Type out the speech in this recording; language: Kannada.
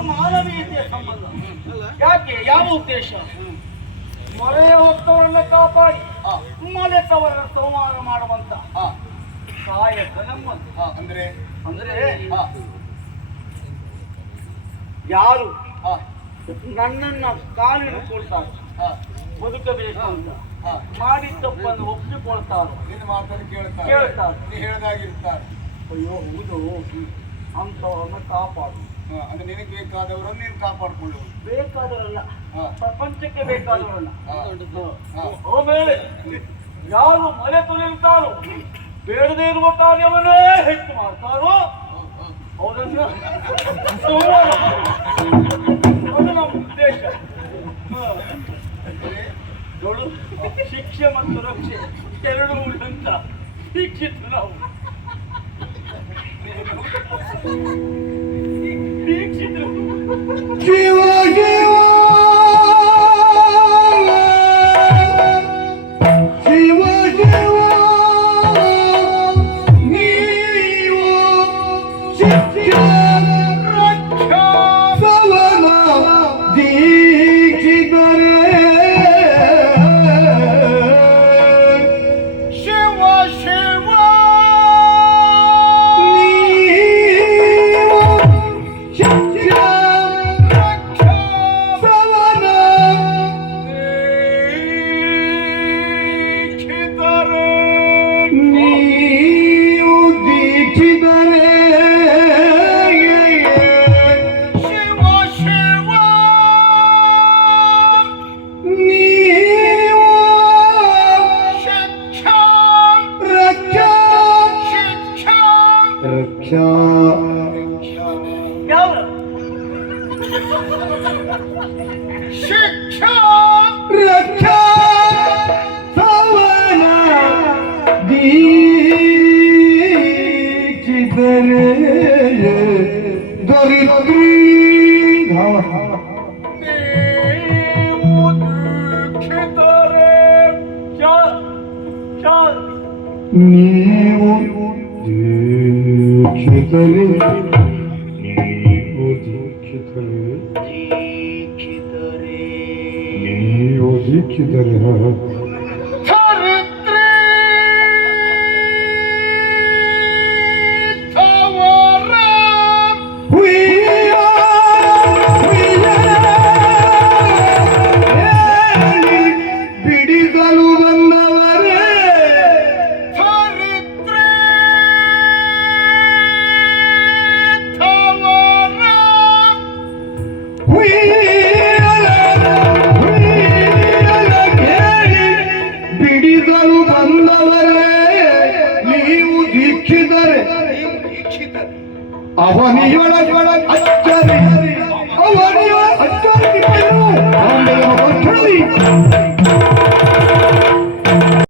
ರೀತಿಯ ಸಂಬಂಧ. ಯಾಕೆ? ಯಾವ ಉದ್ದೇಶ? ಮೊರೆಯ ಹೊತ್ತವರನ್ನ ಕಾಪಾಡಿ. ಮಲೆತವರನ್ನ ಸಂಹಾರ ಮಾಡುವಂತ. ಕಾಯಕ ನಮ್ಮದು ಅಂದ್ರೆ? ಅಂದ್ರೆ ಯಾರು? ನನ್ನನ್ನ ಹಾ, ಬದುಕಬೇಕು ಅಂತ. ಮಾಡಿ ತಪ್ಪನ್ನು ಒಪ್ಪಿಕೊಳ್ತಾರೋ. ನಿನ್ನ ಮಾತನ್ನು ಕೇಳ್ತಾರೆ. ಕೇಳ್ತಾರೆ. ನೀ ಹೇಳ್ದಾಗಿರ್ತಾರೆ. ಅಯ್ಯೋ ಹೌದು. ಅಂಥವ್ರನ್ನ ಕಾಪಾಡು. ಅಂದ್ರೆ ನಿನಗೆ ಬೇಕಾದವರನ್ನು ನೀನು ಕಾಪಾಡ್ಕೊಳ್ಳುವುದು. ಬೇಕಾದವರಲ್ಲ. ಪ್ರಪಂಚಕ್ಕೆ ಬೇಕಾದವರಲ್ಲ. ಯಾರು ಮನೆ ತೊಲಿತಾರೋ ಬೇಡದೇ ಇರುವ ಕಾರ್ಯವನ್ನೇ ಹೆಚ್ಚು ಮಾಡ್ತಾರೋ ಅವರನ್ನ ಅದು ನಮ್ಮ ಉದ್ದೇಶ. ನೋಡು ಶಿಕ್ಷೆ ಮತ್ತು ರಕ್ಷೆ ಎರಡು ಉಳ್ಳಂತ ಶಿಕ್ಷಿತ ನಾವು. 许我愿望许我。愿望你我 Erkan. Yavrum. Şeker. Rekan. Tavana. Dik dereye. Dorit. Ha ha. Ne খেতলে অধিক্ষিতরে অধিক্ষিতরে হ্যাঁ ಬಿಡಿಸಲು ಬಂದವರೇ ನೀವು ದೀಕ್ಷಿತರೆ. ಅವನಿಯೊಳಗೊಳ ಅಚ್ಚರಿ ಅವನಿಯ ಅಚ್ಚರಿ